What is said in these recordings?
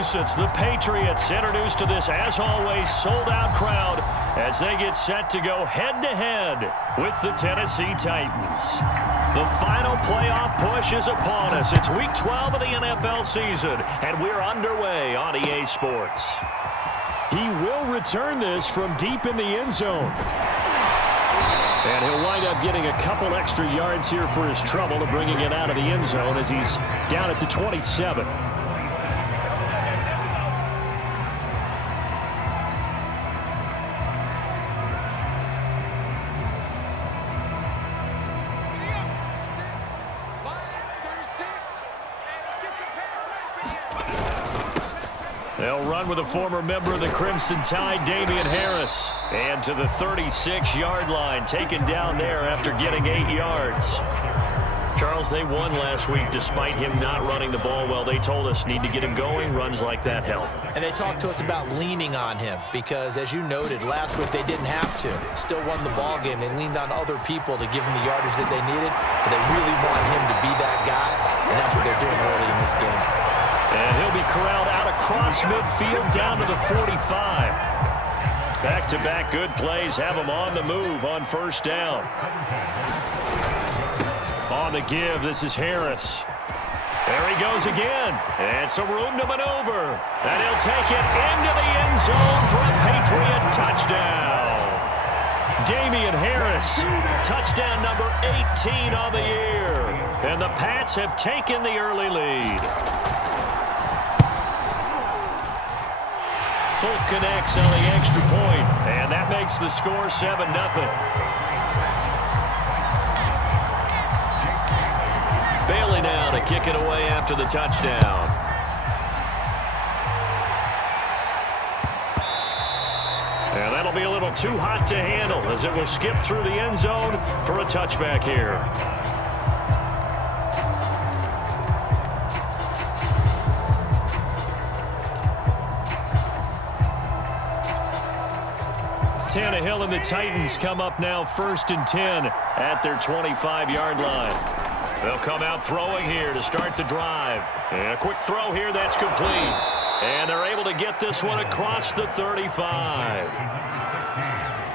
Since the Patriots introduced to this, as always, sold-out crowd as they get set to go head-to-head with the Tennessee Titans. The final playoff push is upon us. It's Week 12 of the NFL season, and we're underway on EA Sports. He will return this from deep in the end zone. And he'll wind up getting a couple extra yards here for his trouble of bringing it out of the end zone as he's down at the 27. They'll run with a former member of the Crimson Tide, Damian Harris. And to the 36-yard line, taken down there after getting 8 yards. Charles, they won last week despite him not running the ball well. They told us need to get him going. Runs like that help. And they talked to us about leaning on him because, as you noted, last week they didn't have to. Still won the ball game. They leaned on other people to give him the yardage that they needed. But they really want him to be that guy, and that's what they're doing early in this game. And he'll be corralled out across midfield down to the 45. Back-to-back good plays have him on the move on first down. On the give, this is Harris. There he goes again. And some room to maneuver. And he'll take it into the end zone for a Patriot touchdown. Damian Harris, touchdown number 18 on the year. And the Pats have taken the early lead. Folk connects on the extra point, and that makes the score 7-0. Bailey now to kick it away after the touchdown. And that'll be a little too hot to handle as it will skip through the end zone for a touchback here. Tannehill and the Titans come up now 1st and 10 at their 25-yard line. They'll come out throwing here to start the drive. And a quick throw here that's complete. And they're able to get this one across the 35.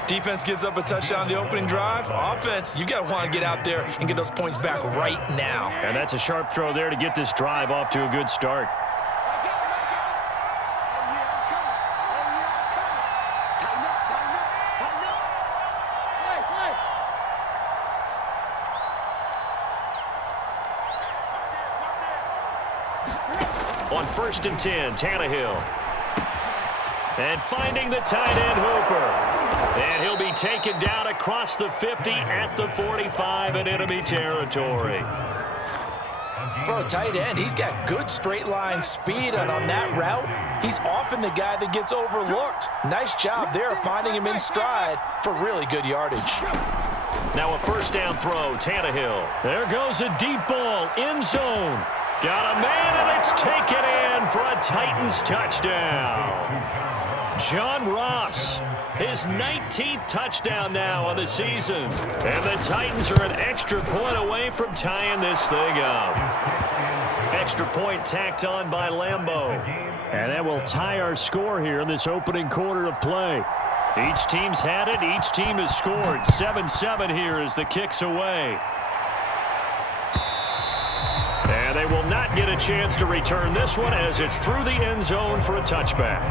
Defense gives up a touchdown the opening drive. Offense, you got to want to get out there and get those points back right now. And that's a sharp throw there to get this drive off to a good start. On 1st and 10, Tannehill. And finding the tight end Hooper. And he'll be taken down across the 50 at the 45 in enemy territory. For a tight end, he's got good straight line speed, and on that route, he's often the guy that gets overlooked. Nice job there finding him in stride for really good yardage. Now a first down throw, Tannehill. There goes a deep ball, end zone. Got a man, and it's taken in for a Titans touchdown. John Ross, his 19th touchdown now on the season. And the Titans are an extra point away from tying this thing up. Extra point tacked on by Lambeau. And that will tie our score here in this opening quarter of play. Each team's had it. Each team has scored. 7-7 here as the kick's away. And they will not get a chance to return this one as it's through the end zone for a touchback.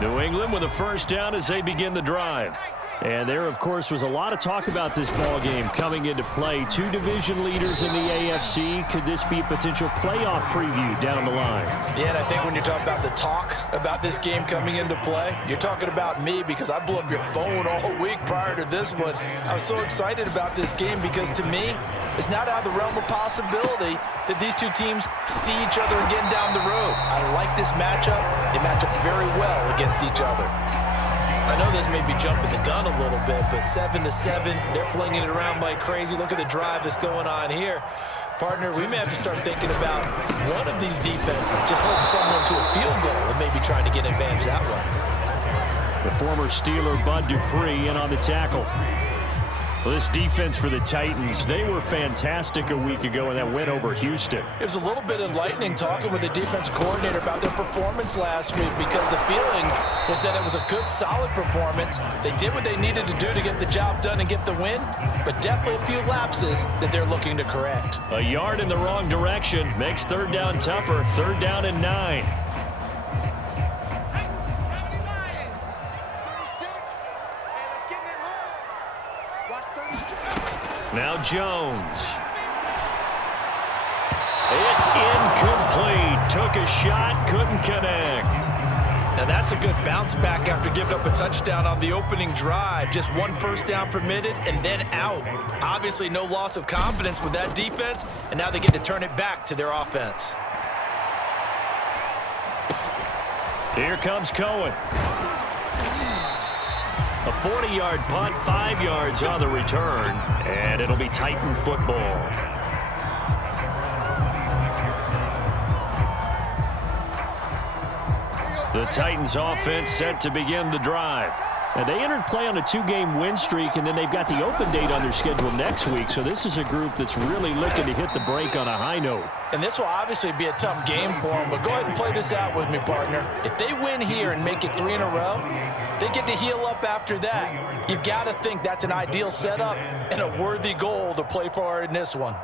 New England with a first down as they begin the drive. And there, of course, was a lot of talk about this ball game coming into play. Two division leaders in the AFC. Could this be a potential playoff preview down the line? Yeah, and I think when you're talking about the talk about this game coming into play, you're talking about me because I blew up your phone all week prior to this one. I was so excited about this game because, to me, it's not out of the realm of possibility that these two teams see each other again down the road. I like this matchup. They match up very well against each other. I know this may be jumping the gun a little bit, but 7-7, they're flinging it around like crazy. Look at the drive that's going on here. Partner, we may have to start thinking about one of these defenses just holding someone to a field goal and maybe trying to get an advantage that way. The former Steeler Bud Dupree in on the tackle. Well, this defense for the Titans, they were fantastic a week ago in that win over Houston. It was a little bit enlightening talking with the defense coordinator about their performance last week because the feeling was that it was a good, solid performance. They did what they needed to do to get the job done and get the win, but definitely a few lapses that they're looking to correct. A yard in the wrong direction makes third down tougher. Third down and 9. Now Jones. It's incomplete. Took a shot, couldn't connect. Now that's a good bounce back after giving up a touchdown on the opening drive. Just one first down permitted and then out. Obviously no loss of confidence with that defense, and now they get to turn it back to their offense. Here comes Cohen. A 40-yard punt, 5 yards on the return, and it'll be Titan football. The Titans offense set to begin the drive. And they entered play on a 2-game win streak, and then they've got the open date on their schedule next week. So this is a group that's really looking to hit the break on a high note. And this will obviously be a tough game for them, but go ahead and play this out with me, partner. If they win here and make it 3 in a row, they get to heal up after that. You've got to think that's an ideal setup and a worthy goal to play for in this one.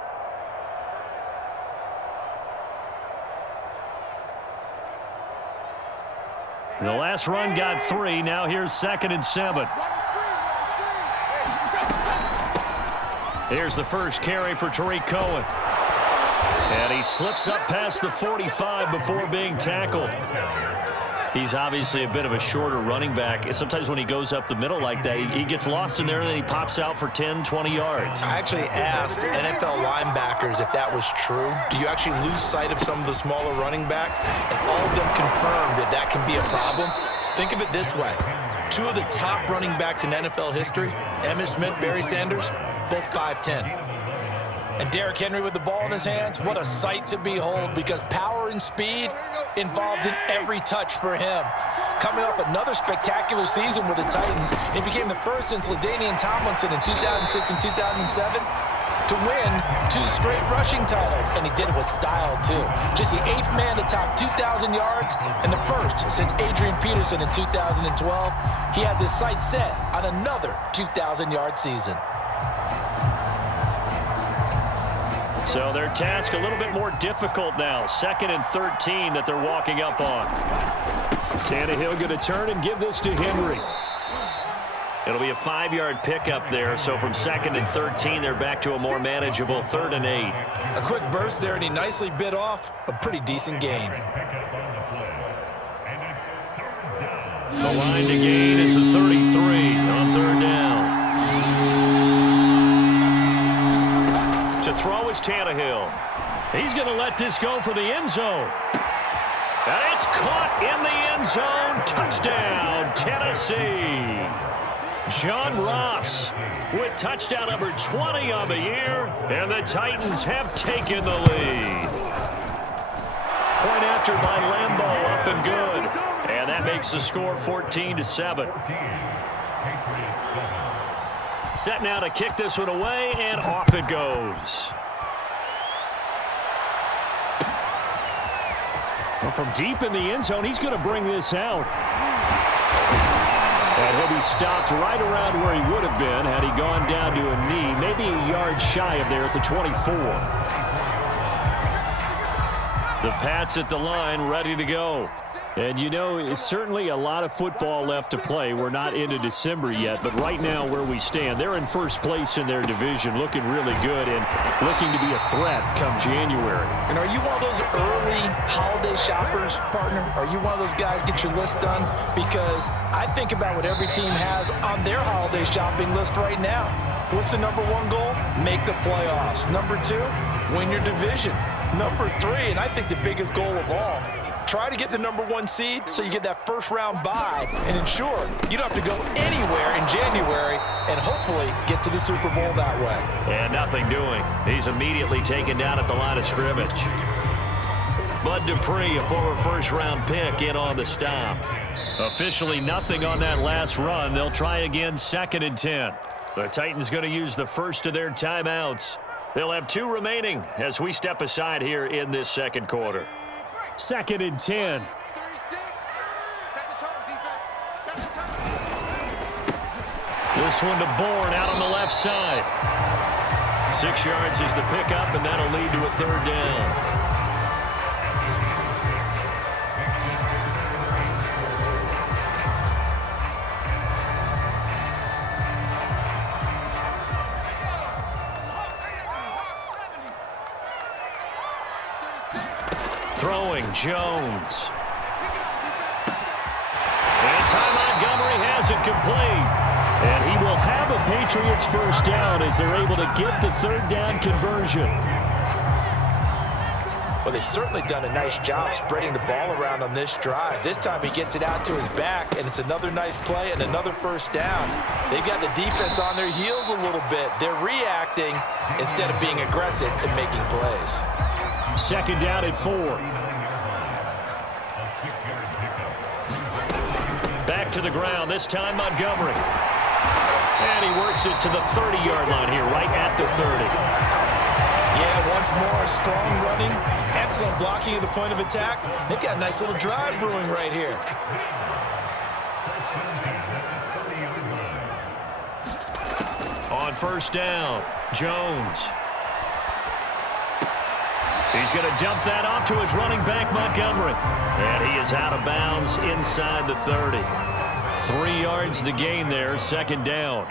The last run got 3. Now here's 2nd and 7. Here's the first carry for Tariq Cohen. And he slips up past the 45 before being tackled. He's obviously a bit of a shorter running back. Sometimes when he goes up the middle like that, he gets lost in there and then he pops out for 10, 20 yards. I actually asked NFL linebackers if that was true. Do you actually lose sight of some of the smaller running backs? And all of them confirmed that that can be a problem. Think of it this way. 2 of the top running backs in NFL history, Emmitt Smith, Barry Sanders, both 5'10". And Derrick Henry with the ball in his hands, what a sight to behold, because power and speed involved in every touch for him. Coming off another spectacular season with the Titans, he became the first since LaDainian Tomlinson in 2006 and 2007 to win 2 straight rushing titles, and he did it with style too. Just the 8th man to top 2,000 yards and the first since Adrian Peterson in 2012. He has his sights set on another 2,000-yard season. So their task a little bit more difficult now. 2nd and 13 that they're walking up on. Tannehill going to turn and give this to Henry. It'll be a 5-yard pickup there. So from 2nd and 13, they're back to a more manageable 3rd and 8. A quick burst there, and he nicely bit off a pretty decent gain. The line to gain is the 33 on 3rd down. To throw is Tannehill. He's going to let this go for the end zone. And it's caught in the end zone. Touchdown, Tennessee. John Ross with touchdown number 20 on the year. And the Titans have taken the lead. Point after by Lambeau, up and good. And that makes the score 14-7. Set now to kick this one away, and off it goes. Well, from deep in the end zone, he's going to bring this out. And he'll be stopped right around where he would have been had he gone down to a knee, maybe a yard shy of there at the 24. The Pats at the line, ready to go. And, you know, it's certainly a lot of football left to play. We're not into December yet, but right now where we stand, they're in first place in their division, looking really good and looking to be a threat come January. And are you one of those early holiday shoppers, partner? Are you one of those guys get your list done? Because I think about what every team has on their holiday shopping list right now. What's the number 1 goal? Make the playoffs. Number 2, win your division. Number 3, and I think the biggest goal of all, try to get the number 1 seed so you get that first-round bye and ensure you don't have to go anywhere in January and hopefully get to the Super Bowl that way. And nothing doing. He's immediately taken down at the line of scrimmage. Bud Dupree, a former first-round pick, in on the stop. Officially nothing on that last run. They'll try again, 2nd and 10. The Titans going to use the first of their timeouts. They'll have 2 remaining as we step aside here in this second quarter. 2nd and 10. This one to Bourne out on the left side. 6 yards is the pickup, and that'll lead to a 3rd down. Throwing Jones. And Ty Montgomery has it complete. And he will have a Patriots first down as they're able to get the 3rd down conversion. Well, they've certainly done a nice job spreading the ball around on this drive. This time he gets it out to his back, and it's another nice play and another first down. They've got the defense on their heels a little bit. They're reacting instead of being aggressive and making plays. 2nd down and 4. Back to the ground, this time Montgomery. And he works it to the 30-yard line here, right at the 30. Yeah, once more, strong running, excellent blocking at the point of attack. They've got a nice little drive brewing right here. On first down, Jones. He's going to dump that off to his running back, Montgomery. And he is out of bounds inside the 30. 3 yards the gain there, 2nd down.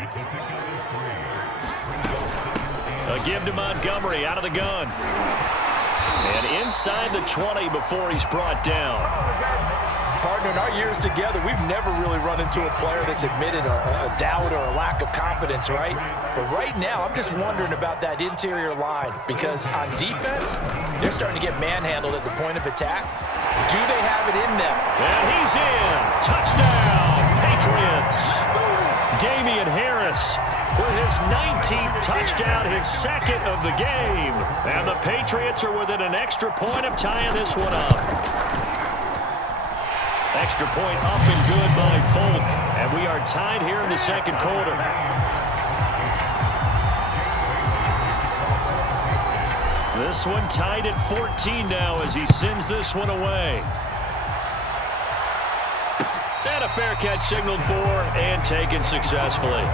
A give to Montgomery out of the gun. And inside the 20 before he's brought down. Partner, in our years together, we've never really run into a player that's admitted a doubt or a lack of confidence, right? But right now, I'm just wondering about that interior line because on defense, they're starting to get manhandled at the point of attack. Do they have it in them? And he's in. Touchdown, Patriots. Damian Harris with his 19th touchdown, his 2nd of the game. And the Patriots are within an extra point of tying this one up. Extra point up and good by Folk. And we are tied here in the second quarter. This one tied at 14 now as he sends this one away. And a fair catch signaled for and taken successfully.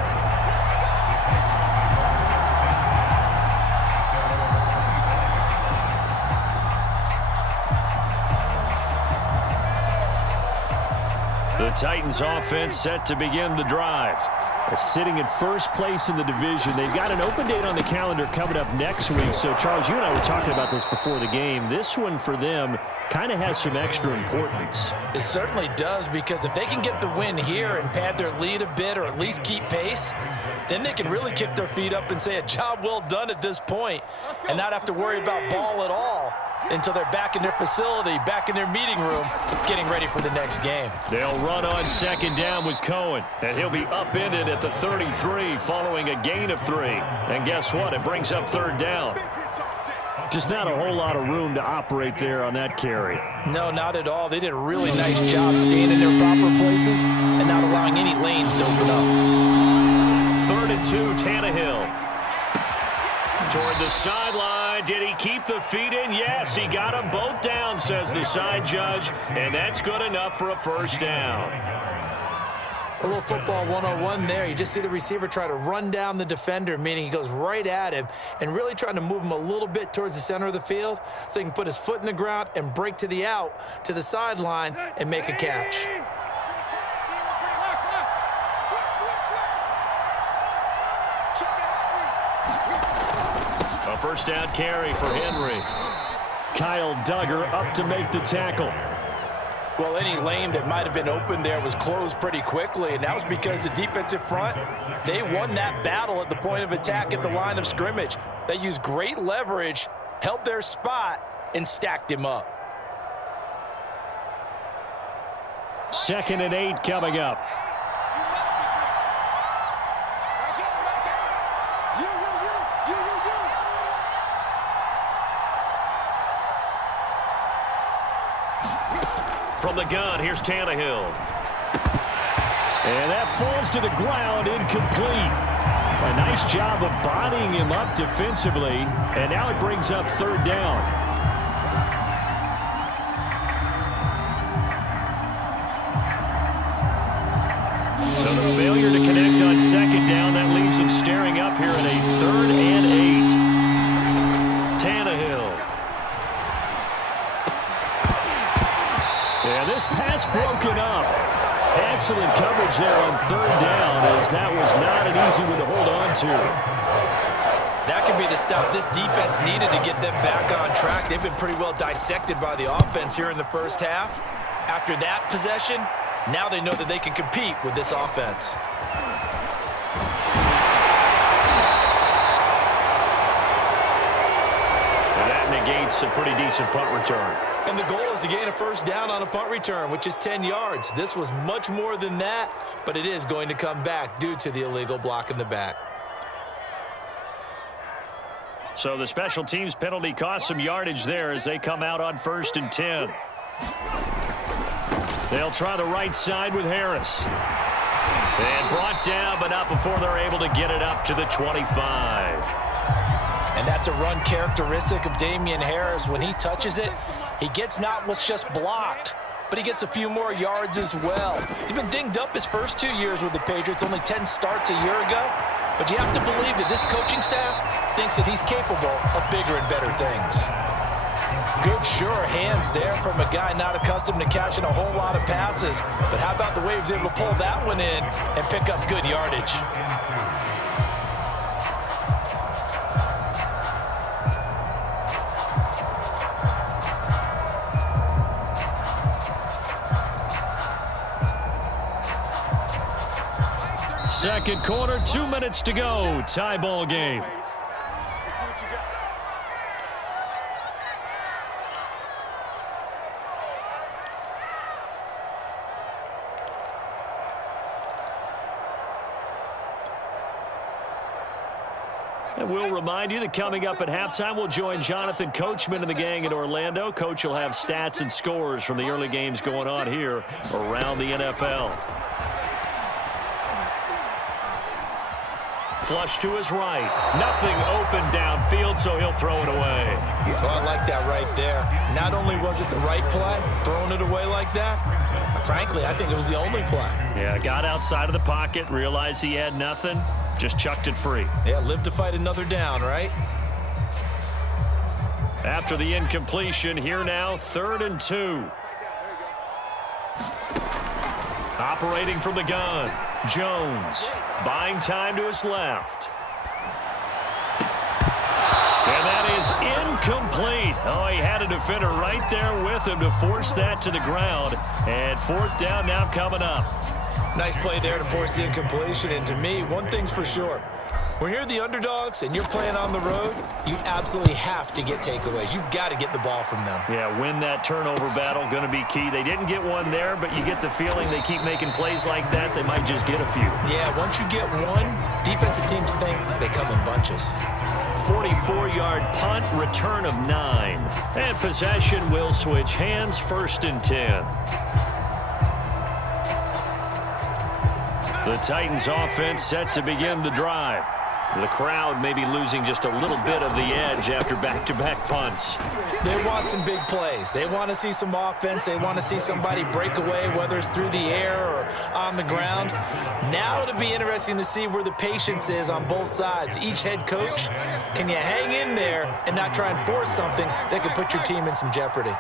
The Titans offense set to begin the drive. Sitting in first place in the division. They've got an open date on the calendar coming up next week. So, Charles, you and I were talking about this before the game. This one for them kind of has some extra importance. It certainly does, because if they can get the win here and pad their lead a bit or at least keep pace, then they can really kick their feet up and say a job well done at this point and not have to worry about ball at all until they're back in their facility, back in their meeting room, getting ready for the next game. They'll run on 2nd down with Cohen, and he'll be upended at the 33 following a gain of 3. And guess what? It brings up 3rd down. Just not a whole lot of room to operate there on that carry. No, not at all. They did a really nice job staying in their proper places and not allowing any lanes to open up. 3rd and 2, Tannehill. Toward the sideline. Did he keep the feet in? Yes, he got them both down, says the side judge, and that's good enough for a first down. A little football 101 there. You just see the receiver try to run down the defender, meaning he goes right at him and really trying to move him a little bit towards the center of the field so he can put his foot in the ground and break to the out, to the sideline, and make a catch. A first down carry for Henry. Kyle Duggar up to make the tackle. Well, any lane that might have been open there was closed pretty quickly, and that was because the defensive front, they won that battle at the point of attack at the line of scrimmage. They used great leverage, held their spot, and stacked him up. 2nd and 8 coming up. From the gun, here's Tannehill. And that falls to the ground, incomplete. A nice job of bodying him up defensively, and now it brings up third down. So the failure to connect on second down, that leaves him staring up here at a 3rd and 8. Tannehill. Yeah, this pass broken up. Excellent coverage there on third down, as that was not an easy one to hold on to. That could be the stop this defense needed to get them back on track. They've been pretty well dissected by the offense here in the first half. After that possession, now they know that they can compete with this offense. And that negates a pretty decent punt return. And the goal is to gain a first down on a punt return, which is 10 yards. This was much more than that, but it is going to come back due to the illegal block in the back. So the special teams penalty cost some yardage there as they come out on 1st and 10. They'll try the right side with Harris. And brought down, but not before they're able to get it up to the 25. And that's a run characteristic of Damian Harris. When he touches it, he gets not what's just blocked, but he gets a few more yards as well. He's been dinged up his first 2 years with the Patriots, only 10 starts a year ago. But you have to believe that this coaching staff thinks that he's capable of bigger and better things. Good, sure hands there from a guy not accustomed to catching a whole lot of passes. But how about the way he was able to pull that one in and pick up good yardage? Second quarter, 2 minutes to go. Tie ball game. And we'll remind you that coming up at halftime, we'll join Jonathan Coachman and the gang in Orlando. Coach will have stats and scores from the early games going on here around the NFL. Flush to his right. Nothing open downfield, so he'll throw it away. Well, I like that right there. Not only was it the right play, throwing it away like that, frankly, I think it was the only play. Yeah, got outside of the pocket, realized he had nothing, just chucked it free. Yeah, live to fight another down, right? After the incompletion, here now, 3rd and 2. Operating from the gun, Jones. Buying time to his left. And that is incomplete. Oh, he had a defender right there with him to force that to the ground. And 4th down now coming up. Nice play there to force the incompletion. And to me, one thing's for sure. When you're the underdogs and you're playing on the road, you absolutely have to get takeaways. You've got to get the ball from them. Yeah, win that turnover battle, going to be key. They didn't get one there, but you get the feeling they keep making plays like that, they might just get a few. Yeah, once you get one, defensive teams think they come in bunches. 44-yard punt, return of 9. And possession will switch hands, 1st and 10. The Titans offense set to begin the drive. The crowd may be losing just a little bit of the edge after back-to-back punts. They want some big plays. They want to see some offense. They want to see somebody break away, whether it's through the air or on the ground. Now it'll be interesting to see where the patience is on both sides. Each head coach, can you hang in there and not try and force something that could put your team in some jeopardy?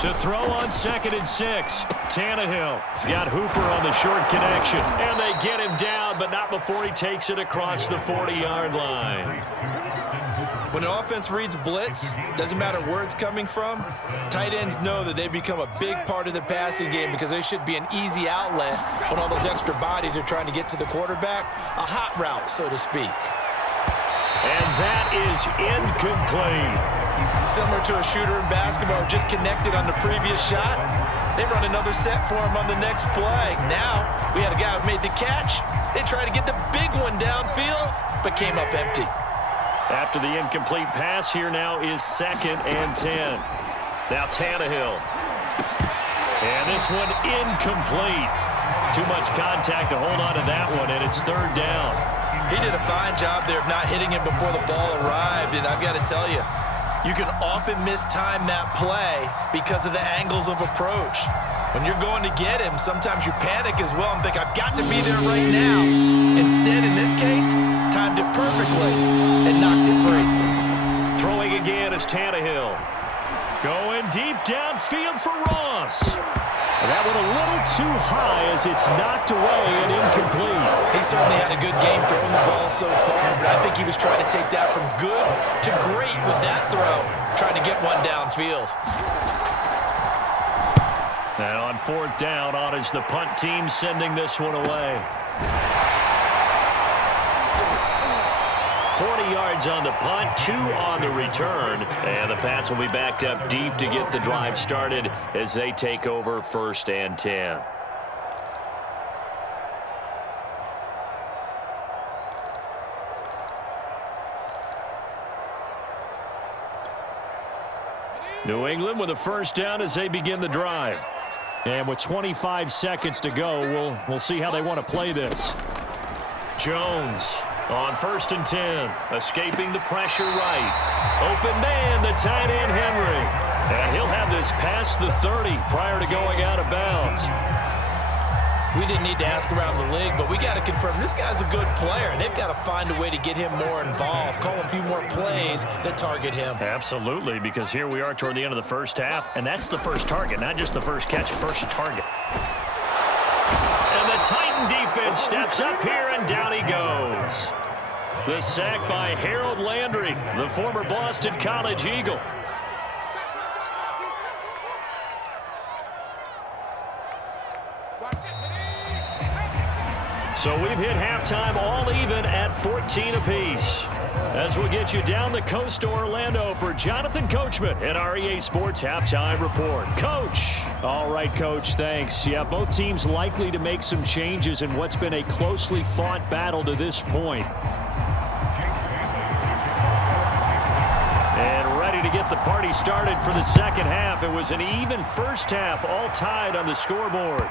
To throw on 2nd and 6. Tannehill has got Hooper on the short connection. And they get him down, but not before he takes it across the 40-yard line. When an offense reads blitz, doesn't matter where it's coming from, tight ends know that they become a big part of the passing game because they should be an easy outlet when all those extra bodies are trying to get to the quarterback. A hot route, so to speak. And that is incomplete. Similar to a shooter in basketball, just connected on the previous shot. They run another set for him on the next play. Now, we had a guy who made the catch. They tried to get the big one downfield, but came up empty. After the incomplete pass, here now is 2nd and 10. Now Tannehill. And this one incomplete. Too much contact to hold on to that one, and it's third down. He did a fine job there of not hitting him before the ball arrived, and I've got to tell you, you can often mistime that play because of the angles of approach. When you're going to get him, sometimes you panic as well and think, I've got to be there right now. Instead, in this case, timed it perfectly and knocked it free. Throwing again is Tannehill. Going deep downfield for Ross. That one a little too high as it's knocked away and incomplete. He certainly had a good game throwing the ball so far, but I think he was trying to take that from good to great with that throw, trying to get one downfield. And on fourth down, on is the punt team sending this one away. 40 yards on the punt, 2 on the return. And the Pats will be backed up deep to get the drive started as they take over 1st and 10. New England with a first down as they begin the drive. And with 25 seconds to go, we'll see how they want to play this. Jones on 1st and 10, escaping the pressure right. Open man, the tight end Henry. And he'll have this past the 30 prior to going out of bounds. We didn't need to ask around the league, but we got to confirm this guy's a good player. They've got to find a way to get him more involved, call a few more plays that target him. Absolutely, because here we are toward the end of the first half, and that's the first target, not just the first catch, first target. And the Titan defense steps up here, and down he goes. The sack by Harold Landry, the former Boston College Eagle. So we've hit halftime all even at 14 apiece. As we'll get you down the coast to Orlando for Jonathan Coachman at our EA Sports Halftime Report. Coach. All right, Coach, thanks. Yeah, both teams likely to make some changes in what's been a closely fought battle to this point. And ready to get the party started for the second half. It was an even first half, all tied on the scoreboard.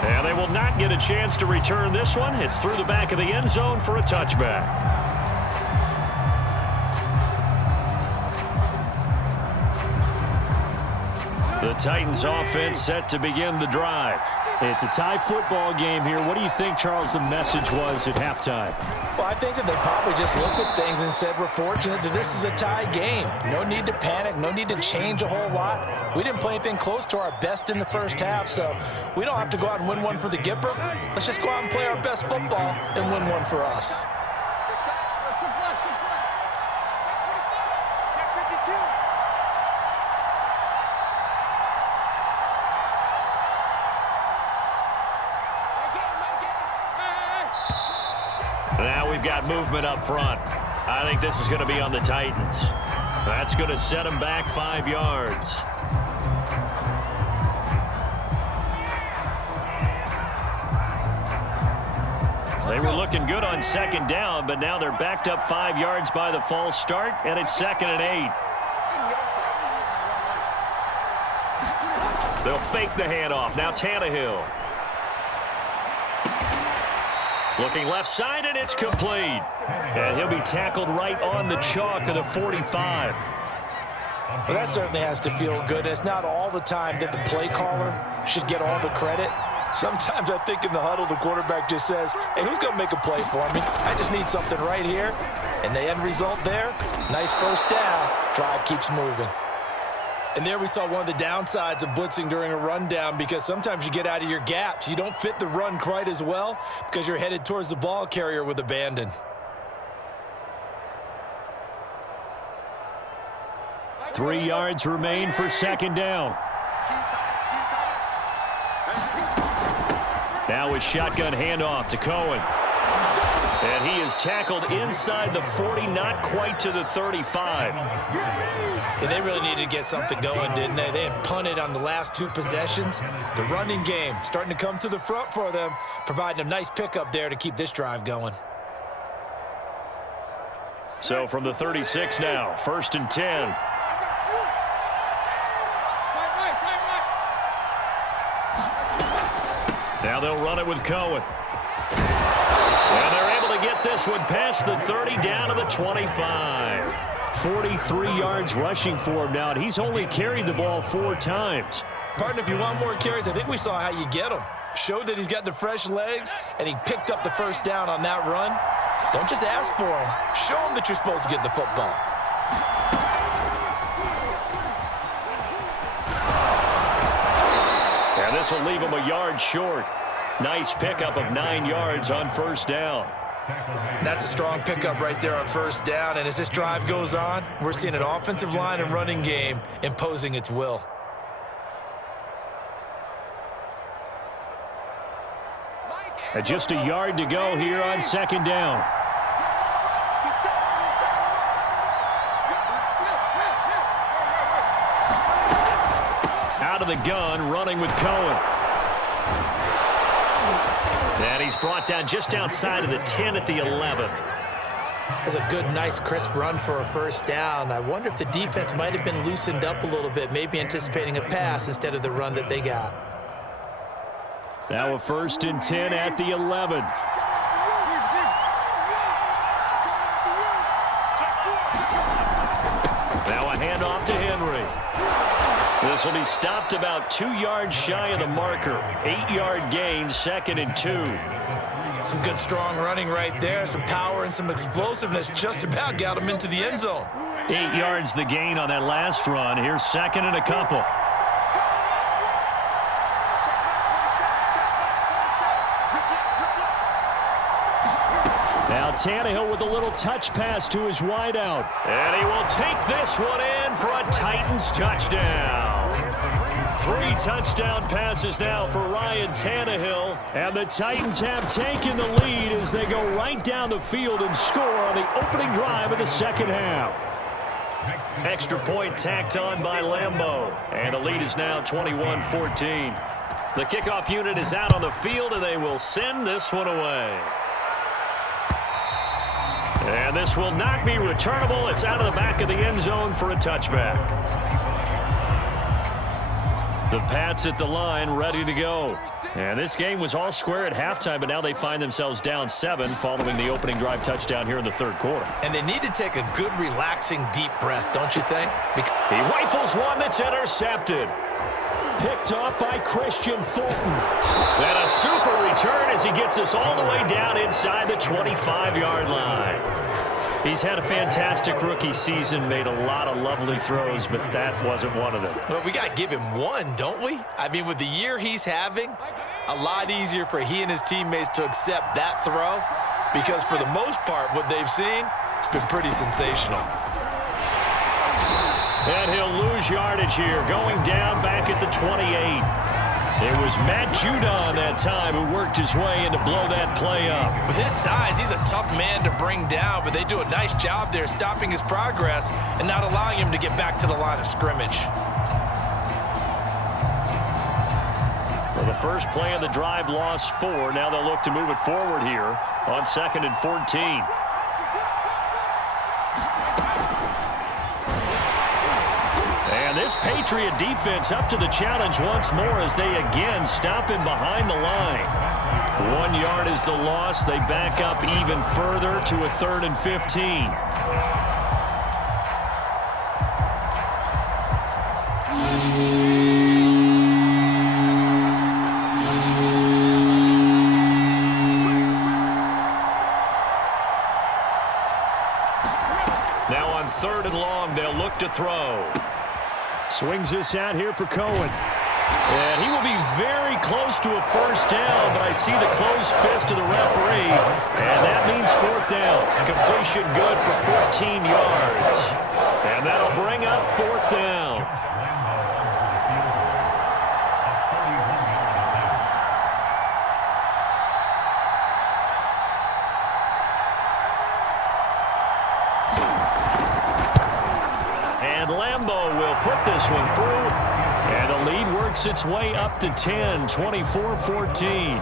And they will not get a chance to return this one. It's through the back of the end zone for a touchback. The Titans offense set to begin the drive. It's a tie football game here. What do you think, Charles, the message was at halftime? Well, I think that they probably just looked at things and said, we're fortunate that this is a tie game. No need to panic, no need to change a whole lot. We didn't play anything close to our best in the first half, so we don't have to go out and win one for the Gipper. Let's just go out and play our best football and win one for us. Now we've got movement up front. I think this is going to be on the Titans. That's going to set them back 5 yards. They were looking good on second down, but now they're backed up 5 yards by the false start, and it's 2nd and 8. They'll fake the handoff. Now Tannehill. Looking left side, and it's complete. And he'll be tackled right on the chalk of the 45. Well, that certainly has to feel good. It's not all the time that the play caller should get all the credit. Sometimes I think in the huddle, the quarterback just says, hey, who's going to make a play for me? I just need something right here. And the end result there, nice first down. Drive keeps moving. And there we saw one of the downsides of blitzing during a rundown, because sometimes you get out of your gaps. You don't fit the run quite as well because you're headed towards the ball carrier with abandon. Three yards remain for second down. Now a shotgun handoff to Cohen. And he is tackled inside the 40, not quite to the 35. Yeah, they really needed to get something going, didn't they? They had punted on the last 2 possessions. The running game starting to come to the front for them, providing a nice pickup there to keep this drive going. So from the 36 now, 1st and 10. Now they'll run it with Cohen. And they're able to get this one past the 30 down to the 25. 43 yards rushing for him now, and he's only carried the ball 4 times. Partner, if you want more carries, I think we saw how you get them. Showed that he's got the fresh legs, and he picked up the first down on that run. Don't just ask for him. Show him that you're supposed to get the football. And this will leave him a yard short. Nice pickup of 9 yards on first down. That's a strong pickup right there on first down, and as this drive goes on, we're seeing an offensive line and running game imposing its will. And just a yard to go here on second down. Out of the gun, running with Cohen. And he's brought down just outside of the 10 at the 11. That's a good, nice, crisp run for a first down. I wonder if the defense might have been loosened up a little bit, maybe anticipating a pass instead of the run that they got. Now a 1st and 10 at the 11. Now a handoff to Henry. This will be stopped about 2 yards shy of the marker. 8-yard gain, 2nd and 2. Some good, strong running right there. Some power and some explosiveness just about got him into the end zone. 8 yards the gain on that last run. Here's 2nd and a couple. Now Tannehill with a little touch pass to his wideout. And he will take this one in for a Titans touchdown. 3 touchdown passes now for Ryan Tannehill. And the Titans have taken the lead as they go right down the field and score on the opening drive of the second half. Extra point tacked on by Lambeau. And the lead is now 21-14. The kickoff unit is out on the field, and they will send this one away. And this will not be returnable. It's out of the back of the end zone for a touchback. The Pats at the line, ready to go. And this game was all square at halftime, but now they find themselves down 7 following the opening drive touchdown here in the 3rd quarter. And they need to take a good, relaxing, deep breath, don't you think? He rifles one that's intercepted. Picked off by Christian Fulton. And a super return as he gets us all the way down inside the 25-yard line. He's had a fantastic rookie season, made a lot of lovely throws, but that wasn't one of them. Well, we got to give him one, don't we? I mean, with the year he's having, a lot easier for he and his teammates to accept that throw because for the most part, what they've seen, it's been pretty sensational. And he'll lose yardage here, going down back at the 28. It was Matt Judon that time who worked his way in to blow that play up. With his size, he's a tough man to bring down, but they do a nice job there stopping his progress and not allowing him to get back to the line of scrimmage. Well, the first play of the drive lost 4. Now they'll look to move it forward here on 2nd and 14. And this Patriot defense up to the challenge once more as they again stop him behind the line. 1 yard is the loss. They back up even further to a 3rd and 15. Now on 3rd and long, they'll look to throw. Swings this out here for Cohen. And he will be very close to a first down, but I see the closed fist of the referee, and that means 4th down. Completion good for 14 yards. And that'll bring up 4th down. And Lambeau will put this one through. And the lead works its way up to 10, 24-14.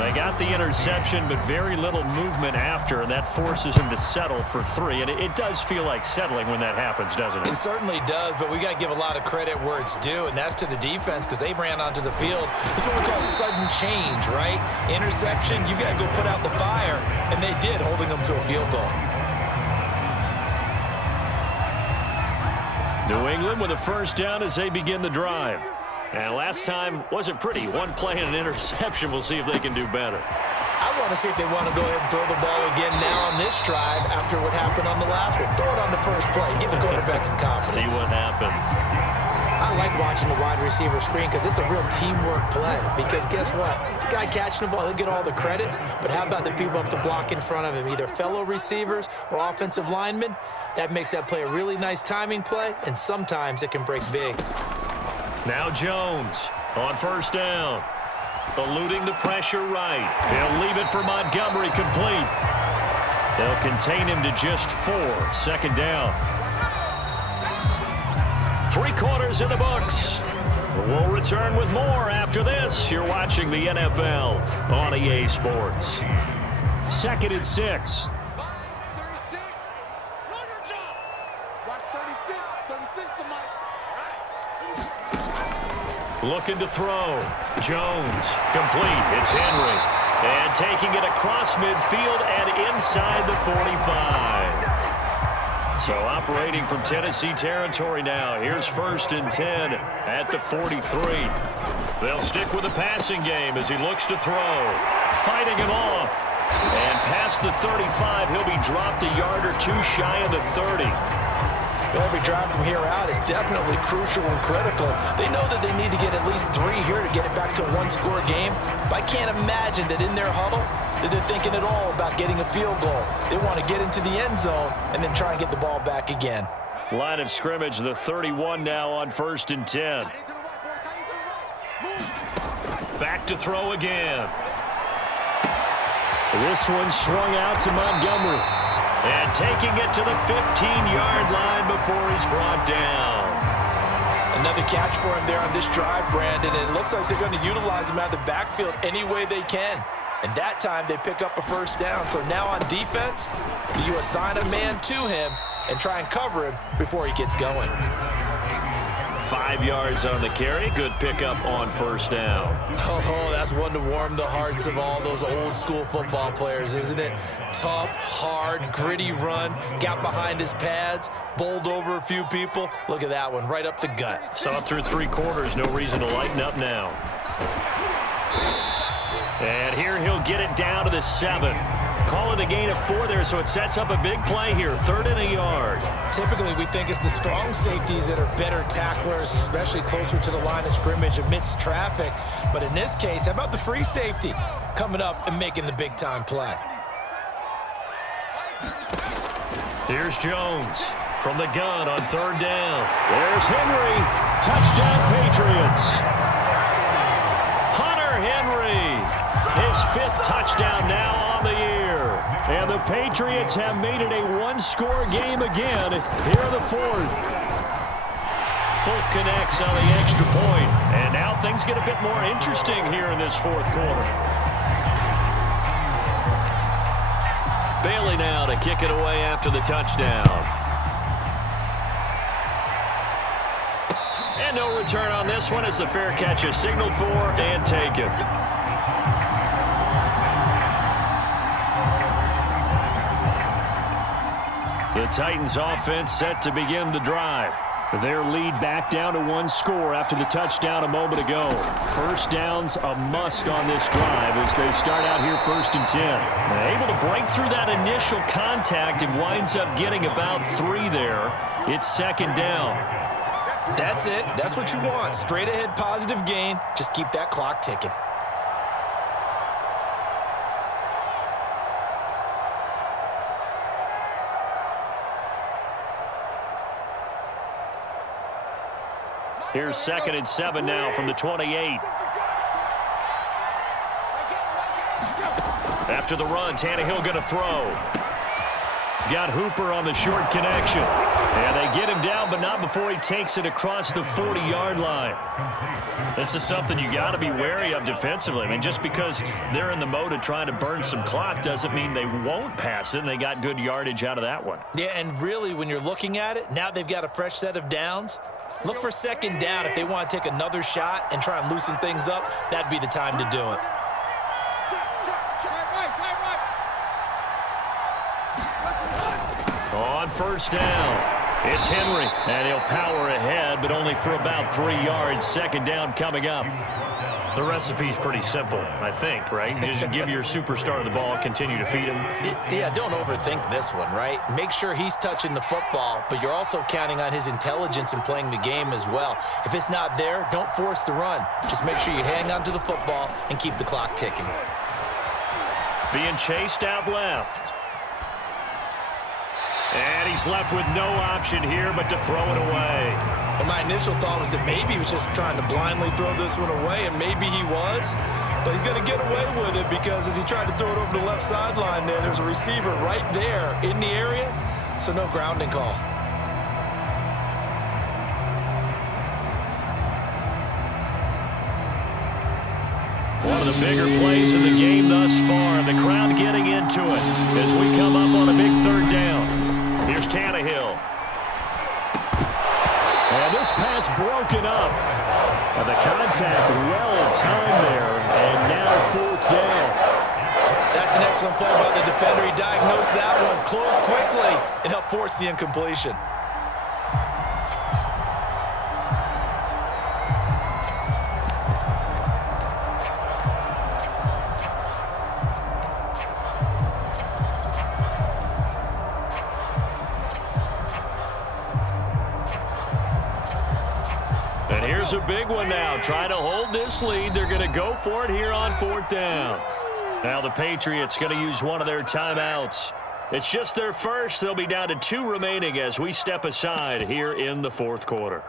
They got the interception, but very little movement after, and that forces him to settle for 3. And it does feel like settling when that happens, doesn't it? It certainly does, but we got to give a lot of credit where it's due, and that's to the defense because they ran onto the field. This is what we call sudden change, right? Interception, you got to go put out the fire, and they did, holding them to a field goal. New England with a first down as they begin the drive. And last time wasn't pretty. One play and an interception. We'll see if they can do better. I want to see if they want to go ahead and throw the ball again now on this drive after what happened on the last one. Throw it on the first play. Give the quarterback some confidence. See what happens. I like watching the wide receiver screen because it's a real teamwork play. Because guess what? The guy catching the ball, he'll get all the credit. But how about the people who have to block in front of him, either fellow receivers or offensive linemen? That makes that play a really nice timing play, and sometimes it can break big. Now Jones on first down. Eluding the pressure right. He'll leave it for Montgomery complete. They'll contain him to just 4. Second down. 3 quarters in the books. We'll return with more after this. You're watching the NFL on EA Sports. 2nd and 6. Looking to throw. Jones, complete. It's Henry. And taking it across midfield and inside the 45. So operating from Tennessee territory now. Here's 1st and 10 at the 43. They'll stick with the passing game as he looks to throw. Fighting him off. And past the 35, he'll be dropped a yard or 2 shy of the 30. Every drive from here out is definitely crucial and critical. They know that they need to get at least 3 here to get it back to a 1-score game. But I can't imagine that in their huddle that they're thinking at all about getting a field goal. They want to get into the end zone and then try and get the ball back again. Line of scrimmage, the 31 now on 1st and 10. Back to throw again. This one swung out to Montgomery. And taking it to the 15-yard line before he's brought down. Another catch for him there on this drive, Brandon. And it looks like they're going to utilize him out of the backfield any way they can. And that time they pick up a first down. So now on defense, do you assign a man to him and try and cover him before he gets going? 5 yards on the carry. Good pickup on first down. Oh, that's one to warm the hearts of all those old school football players, isn't it? Tough, hard, gritty run. Got behind his pads, bowled over a few people. Look at that one, right up the gut. Saw it through 3 quarters. No reason to lighten up now. And here he'll get it down to the 7. Call it a gain of 4 there, so it sets up a big play here. 3rd and a yard. Typically, we think it's the strong safeties that are better tacklers, especially closer to the line of scrimmage amidst traffic. But in this case, how about the free safety coming up and making the big-time play? Here's Jones from the gun on 3rd down. There's Henry. Touchdown, Patriots. Hunter Henry. His 5th touchdown now on the year. And the Patriots have made it a 1-score game again. Here are the 4th. Folk connects on the extra point. And now things get a bit more interesting here in this 4th quarter. Bailey now to kick it away after the touchdown. And no return on this one as the fair catch is signaled for and taken. The Titans offense set to begin the drive. Their lead back down to 1 score after the touchdown a moment ago. First down's a must on this drive as they start out here 1st and 10. Able to break through that initial contact and winds up getting about 3 there. It's 2nd down. That's it. That's what you want. Straight ahead positive gain. Just keep that clock ticking. Here's 2nd and 7 now from the 28. After the run, Tannehill going to throw. He's got Hooper on the short connection. And they get him down, but not before he takes it across the 40-yard line. This is something you got to be wary of defensively. I mean, just because they're in the mode of trying to burn some clock doesn't mean they won't pass it, and they got good yardage out of that one. Yeah, and really, when you're looking at it, now they've got a fresh set of downs. Look for second down. If they want to take another shot and try and loosen things up, that'd be the time to do it. On first down, it's Henry, and he'll power ahead, but only for about 3 yards. Second down coming up. The recipe's pretty simple, I think, right? Just give your superstar the ball, continue to feed him. Yeah, don't overthink this one, right? Make sure he's touching the football, but you're also counting on his intelligence in playing the game as well. If it's not there, don't force the run. Just make sure you hang on to the football and keep the clock ticking. Being chased out left. And he's left with no option here but to throw it away. Well, my initial thought was that maybe he was just trying to blindly throw this one away, and maybe he was. But he's going to get away with it because as he tried to throw it over the left sideline there's a receiver right there in the area, so no grounding call. One of the bigger plays in the game thus far, and the crowd getting into it as we come up on a big third down. Here's Tannehill. And this pass broken up. And the contact well timed there, and now fourth down. That's an excellent play by the defender. He diagnosed that one, closed quickly, and helped force the incompletion. And here's a big one now. Trying to hold this lead. They're going to go for it here on fourth down. Now the Patriots going to use one of their timeouts. It's just their first. They'll be down to 2 remaining as we step aside here in the fourth quarter.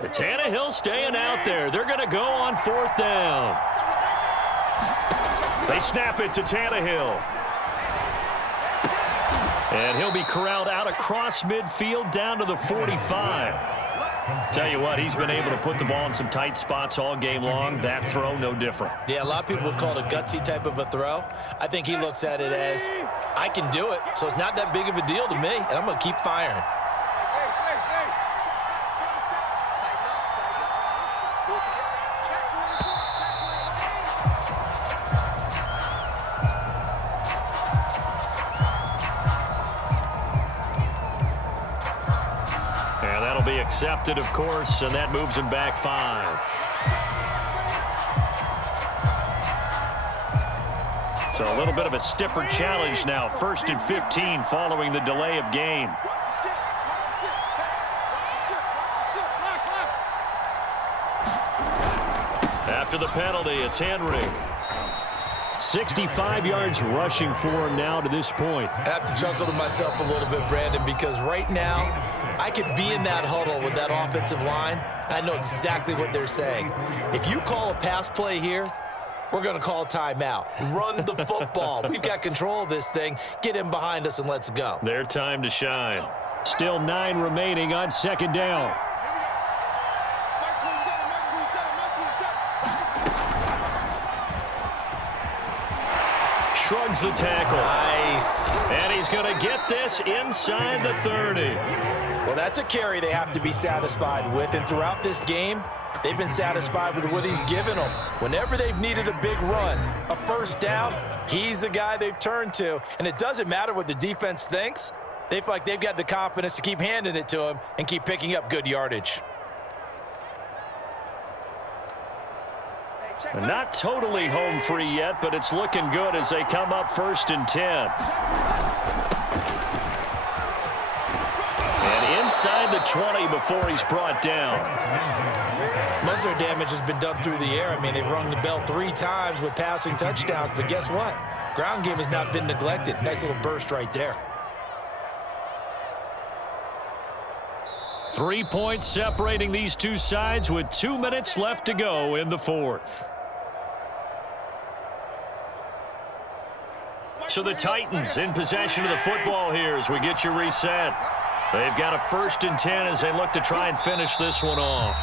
Tannehill staying out there. They're going to go on fourth down. They snap it to Tannehill. And he'll be corralled out across midfield down to the 45. Tell you what, he's been able to put the ball in some tight spots all game long. That throw, no different. Yeah, a lot of people would call it a gutsy type of a throw. I think he looks at it as, I can do it, so it's not that big of a deal to me, and I'm going to keep firing. Accepted, of course, and that moves him back 5. So a little bit of a stiffer challenge now. 1st and 15 following the delay of game. After the penalty, it's Henry. 65 yards rushing for him now to this point. I have to chuckle to myself a little bit, Brandon, because right now I could be in that huddle with that offensive line, and I know exactly what they're saying. If you call a pass play here, we're going to call timeout. Run the football. We've got control of this thing. Get in behind us and let's go. Their time to shine. Still 9 remaining on second down. Shrugs the tackle. Nice. And he's going to get this inside the 30. Well, that's a carry they have to be satisfied with. And throughout this game, they've been satisfied with what he's given them. Whenever they've needed a big run, a first down, he's the guy they've turned to. And it doesn't matter what the defense thinks. They feel like they've got the confidence to keep handing it to him and keep picking up good yardage. Not totally home free yet, but it's looking good as they come up 1st and 10. And inside the 20 before he's brought down. Most of their damage has been done through the air. I mean, they've rung the bell 3 times with passing touchdowns, but guess what? Ground game has not been neglected. Nice little burst right there. 3 points separating these two sides with 2 minutes left to go in the fourth. So the Titans in possession of the football here as we get you reset. They've got a 1st and 10 as they look to try and finish this one off.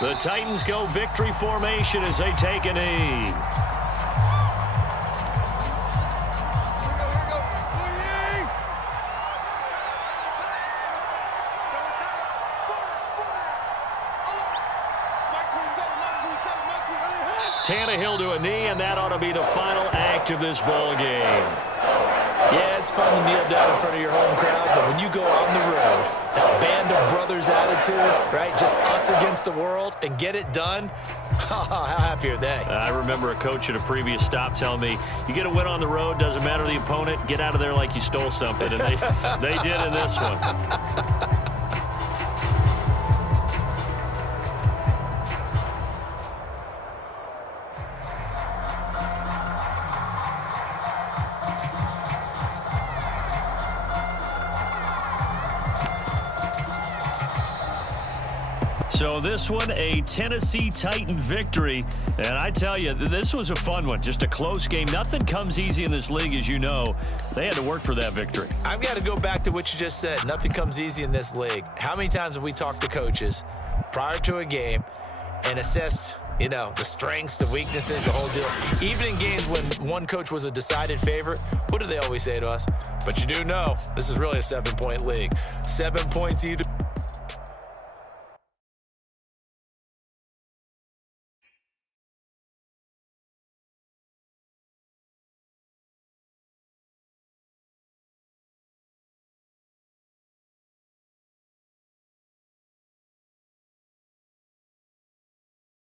The Titans go victory formation as they take a knee. Tannehill to a knee, and that ought to be the final act of this ball game. Yeah, it's fun to kneel down in front of your home crowd, but when you go on the road, that band of brothers attitude, right, just us against the world, and get it done, how happy are they? I remember a coach at a previous stop telling me, you get a win on the road, doesn't matter the opponent, get out of there like you stole something, and they did in this one. So this one, a Tennessee Titan victory. And I tell you, this was a fun one. Just a close game. Nothing comes easy in this league, as you know. They had to work for that victory. I've got to go back to what you just said. Nothing comes easy in this league. How many times have we talked to coaches prior to a game and assessed, you know, the strengths, the weaknesses, the whole deal? Even in games when one coach was a decided favorite, what do they always say to us? But you do know this is really a 7-point league. 7 points either